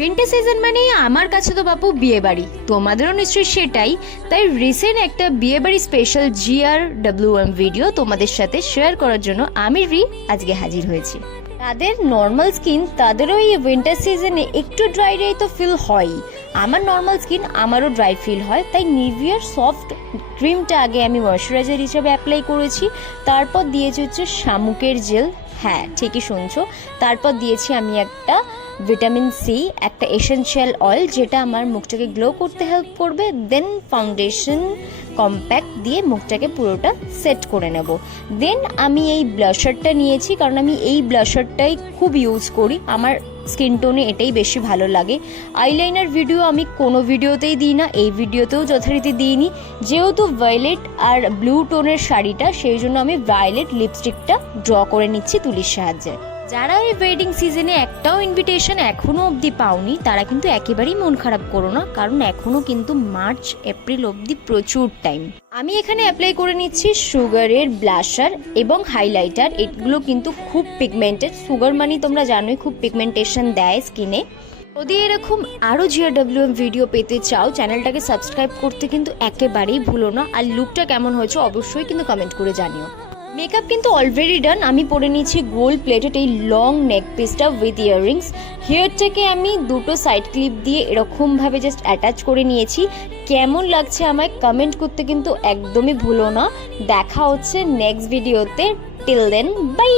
Winter season মানে আমার কাছে তো বাপু বিয়ে বাড়ি, তোমাদেরও নিশ্চয়ই সেটাই। তাই রিসেন্ট একটা বিয়ে বাড়ি স্পেশাল GRWM ভিডিও তোমাদের সাথে শেয়ার করার জন্য আমি আজকে হাজির হয়েছি। তাদের নর্মাল স্কিন তাদেরও এই উইন্টার সিজনে একটু ড্রাই ড্রাই তো ফিল হয়ই। আমার নর্মাল স্কিন আমারও ড্রাই ফিল হয়, তাই নিভিয়ার সফট ক্রিমটা আগে আমি ময়শ্চারাইজার হিসেবে অ্যাপ্লাই করেছি। তারপর দিয়েছি হচ্ছে শামুকের জেল, হ্যাঁ ঠিকই শুনছো। তারপর দিয়েছি আমি একটা ভিটামিন সি, একটা এসেনশিয়াল অয়েল যেটা আমার মুখটাকে গ্লো করতে হেল্প করবে। দেন ফাউন্ডেশন কম্প্যাক্ট দিয়ে মুখটাকে পুরোটা সেট করে নেব। দেন আমি এই ব্লাশারটা নিয়েছি, কারণ আমি এই ব্লাশারটাই খুব ইউজ করি, আমার স্কিন টোনে এটাই বেশি ভালো লাগে। আইলাইনার ভিডিও আমি কোনো ভিডিওতেই দিই না, এই ভিডিওতেও যথারীতি দিইনি। যেহেতু ভায়োলেট আর ব্লু টোনের শাড়িটা, সেই জন্য আমি ভায়োলেট লিপস্টিকটা ড্র করে নিচ্ছি তুলির সাহায্যে। যারা এই ওয়েডিং সিজনে একটাও ইনভিটেশন এখনো অবধি পাওনি তারা কিন্তু একেবারেই মন খারাপ করো না, কারণ এখনো কিন্তু মার্চ এপ্রিল অবধি প্রচুর টাইম। আমি এখানে অ্যাপ্লাই করে নিচ্ছি সুগারের ব্লাশার এবং হাইলাইটার। এগুলো কিন্তু খুব পিগমেন্টেড, সুগার মানে তোমরা জানোই খুব পিগমেন্টেশন দেয় স্কিনে। যদি এরকম আরও GRWM ভিডিও পেতে চাও চ্যানেলটাকে সাবস্ক্রাইব করতে কিন্তু একেবারেই ভুলো না। আর লুকটা কেমন হয়েছে অবশ্যই কিন্তু কমেন্ট করে জানিও। মেকআপ কিন্তু অলরেডি ডান। আমি পরে নিচ্ছি গোল্ড প্লেটেড এই লং নেক পিসটা উইথ ইয়াররিংস। হেয়ারটাকে আমি দুটো সাইড ক্লিপ দিয়ে এরকমভাবে জাস্ট অ্যাটাচ করে নিয়েছি। কেমন লাগছে আমায় কমেন্ট করতে কিন্তু একদমই ভুলো না। দেখা হচ্ছে নেক্সট ভিডিওতে। Till then by.